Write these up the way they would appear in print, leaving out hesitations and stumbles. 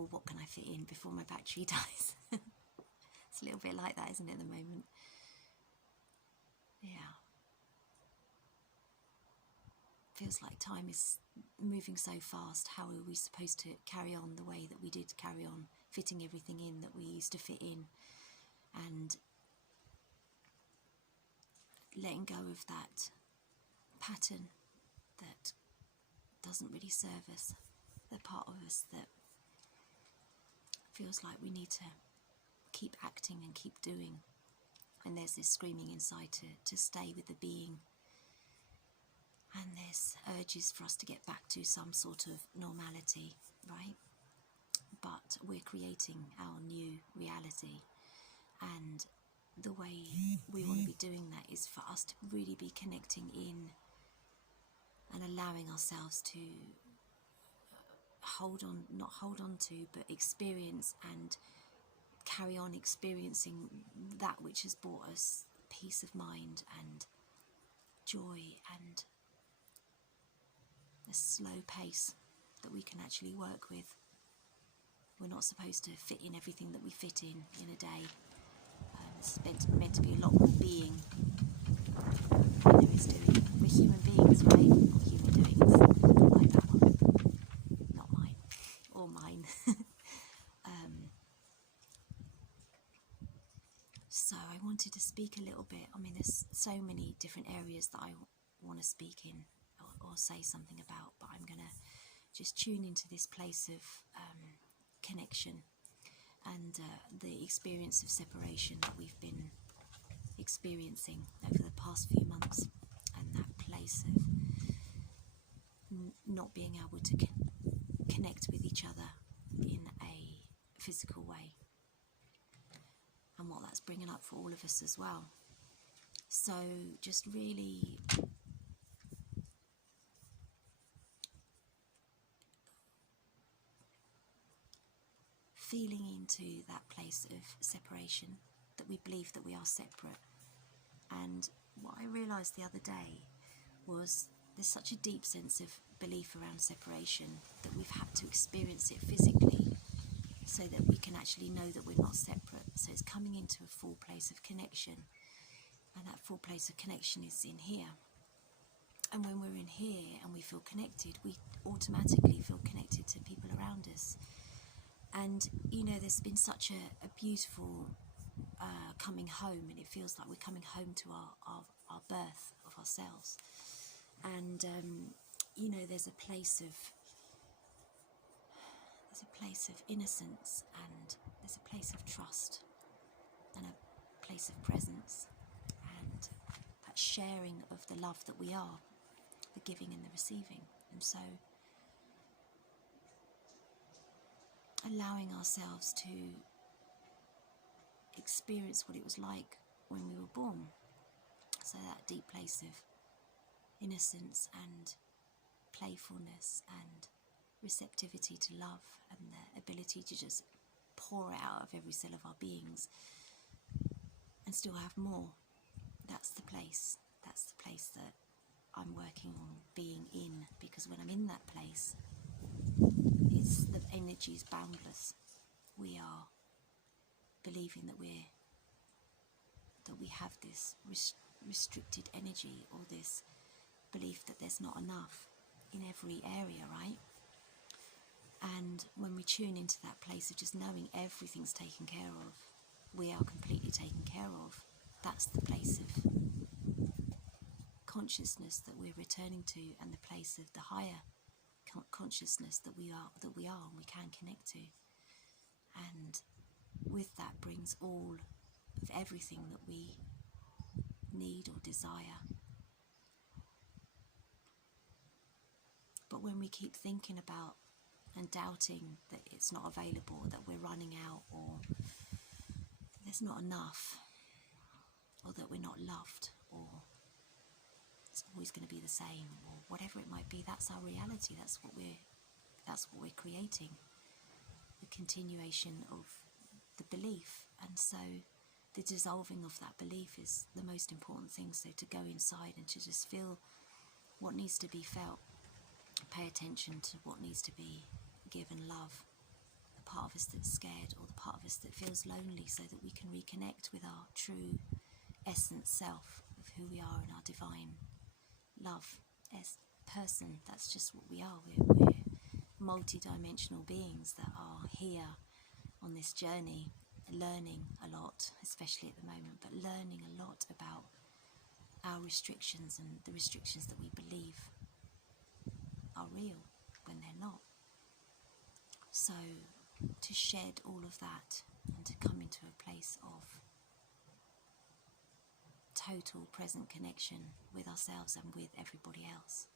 or what can I fit in before my battery dies? It's a little bit like that, isn't it, at the moment? Yeah. Feels like time is moving so fast. How are we supposed to carry on the way that we did carry on, fitting everything in that we used to fit in, and letting go of that pattern that doesn't really serve us, the part of us that feels like we need to keep acting and keep doing, and there's this screaming inside to stay with the being, and there's urges for us to get back to some sort of normality, right? But we're creating our new reality, and the way we want to be doing that is for us to really be connecting in and allowing ourselves to not hold on to, but experience and carry on experiencing that which has brought us peace of mind and joy and a slow pace that we can actually work with. We're not supposed to fit in everything that we fit in a day. It's meant to be a lot more being than there is doing. We're human beings, right? Not human doings. I like that one. Not mine. Or mine. So I wanted to speak a little bit. I mean, there's so many different areas that I want to speak in or say something about, but I'm going to just tune into this place of connection and the experience of separation that we've been experiencing over the past few months, and that place of not being able to connect with each other in a physical way, and what that's bringing up for all of us as well. So just really feeling into that place of separation, that we believe that we are separate. And what I realised the other day was there's such a deep sense of belief around separation that we've had to experience it physically so that we can actually know that we're not separate. So it's coming into a full place of connection, and that full place of connection is in here. And when we're in here and we feel connected, we automatically feel connected to people around us. And there's been such a beautiful coming home, and it feels like we're coming home to our birth of ourselves. And there's a place of innocence, and there's a place of trust, and a place of presence, and that sharing of the love that we are, the giving and the receiving. And so allowing ourselves to experience what it was like when we were born. So that deep place of innocence and playfulness and receptivity to love, and the ability to just pour it out of every cell of our beings and still have more. That's the place that I'm working on being in, because when I'm in that place, the energy is boundless. We are believing that we have this restricted energy, or this belief that there's not enough in every area, right? And when we tune into that place of just knowing everything's taken care of, we are completely taken care of. That's the place of consciousness that we're returning to, and the place of the higher consciousness that we are and we can connect to. And with that brings all of everything that we need or desire. But when we keep thinking about and doubting that it's not available, that we're running out, or there's not enough, or that we're not loved, or it's always going to be the same, or whatever it might be, that's our reality. That's what we're creating, the continuation of the belief. And so the dissolving of that belief is the most important thing. So to go inside and to just feel what needs to be felt, pay attention to what needs to be given love, the part of us that's scared, or the part of us that feels lonely, so that we can reconnect with our true essence self of who we are in our divine love as person. That's just what we are. We're multi-dimensional beings that are here on this journey, learning a lot, especially at the moment, but learning a lot about our restrictions and the restrictions that we believe are real when they're not. So to shed all of that and to come into a place of total present connection with ourselves and with everybody else,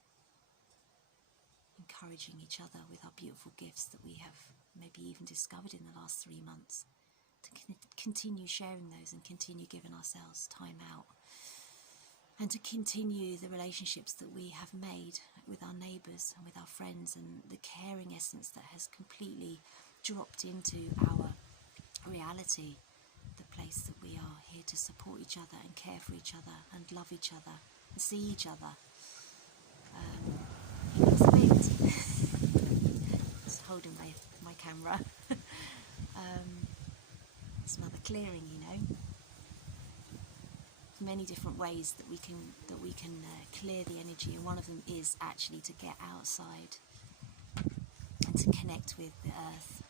encouraging each other with our beautiful gifts that we have maybe even discovered in the last 3 months, to continue sharing those and continue giving ourselves time out, and to continue the relationships that we have made with our neighbours and with our friends, and the caring essence that has completely dropped into our reality, the place that we are here to support each other and care for each other and love each other and see each other. It's a bit just holding my camera. It's another clearing, you know. Many different ways that we can clear the energy, and one of them is actually to get outside and to connect with the earth.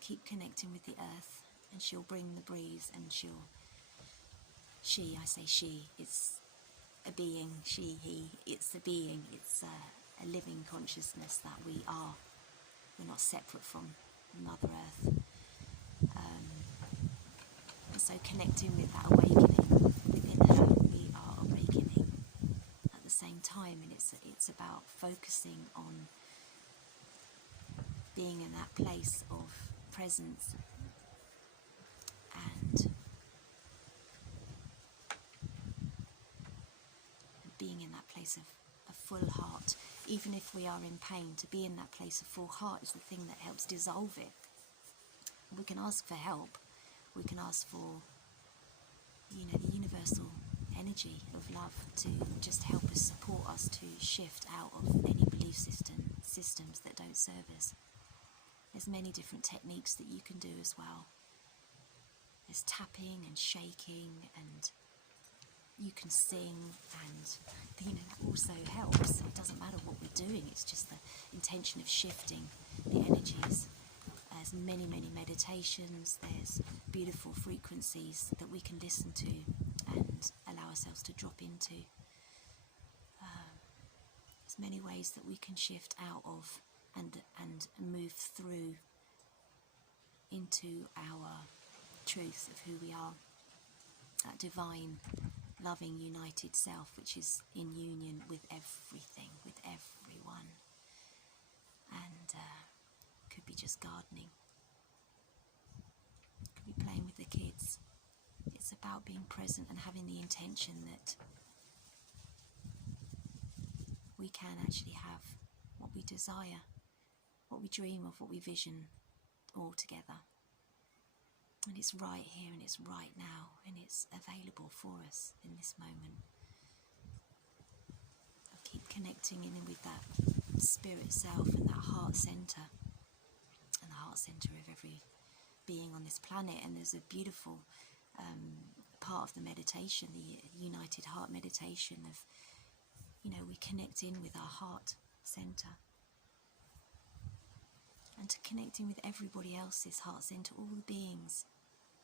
Keep connecting with the earth, and she'll bring the breeze, and I say she, it's a being, she, he, it's a being, it's a living consciousness that we are. We're not separate from Mother Earth. And so connecting with that awakening within her, we are awakening at the same time, and it's about focusing on being in that place of presence and being in that place of a full heart. Even if we are in pain, to be in that place of full heart is the thing that helps dissolve it. We can ask for help. We can ask for, the universal energy of love to just help us, support us to shift out of any belief systems that don't serve us. There's many different techniques that you can do as well. There's tapping and shaking, and you can sing, and that also helps. It doesn't matter what we're doing, it's just the intention of shifting the energies. There's many, many meditations, there's beautiful frequencies that we can listen to and allow ourselves to drop into. There's many ways that we can shift out of and move through into our truth of who we are, that divine, loving, united self, which is in union with everything, with everyone. And could be just gardening, could be playing with the kids. It's about being present and having the intention that we can actually have what we desire, what we dream of, what we vision, all together. And it's right here, and it's right now, and it's available for us in this moment. I'll keep connecting in with that spirit self and that heart centre, and the heart centre of every being on this planet. And there's a beautiful part of the meditation, the united heart meditation of, we connect in with our heart centre, and to connecting with everybody else's heart centre, all the beings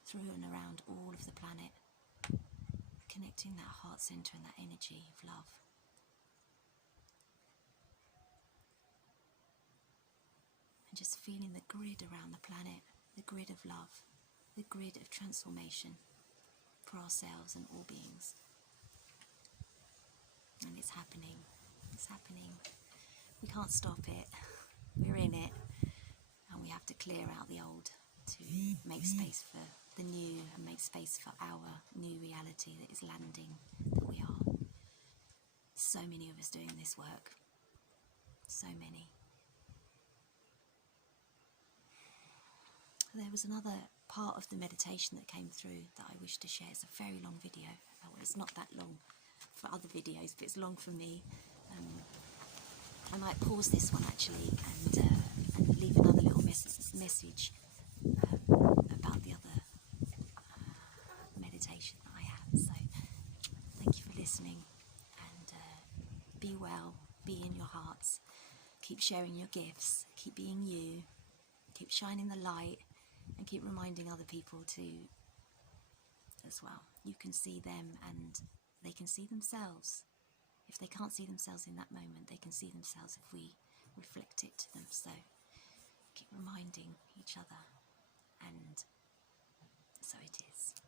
through and around all of the planet, connecting that heart centre and that energy of love. And just feeling the grid around the planet, the grid of love, the grid of transformation for ourselves and all beings. And it's happening. It's happening. We can't stop it. We're in it. And we have to clear out the old to make space for the new and make space for our new reality that is landing, that we are. So many of us doing this work. So many. There was another part of the meditation that came through that I wish to share. It's a very long video. Well, it's not that long for other videos, but it's long for me. I might pause this one actually and leave another little message message about the other meditation that I have. So thank you for listening, and be well, be in your hearts, keep sharing your gifts, keep being you, keep shining the light, and keep reminding other people to as well. You can see them and they can see themselves. If they can't see themselves in that moment, they can see themselves if we reflect it to them. So keep reminding each other, and so it is.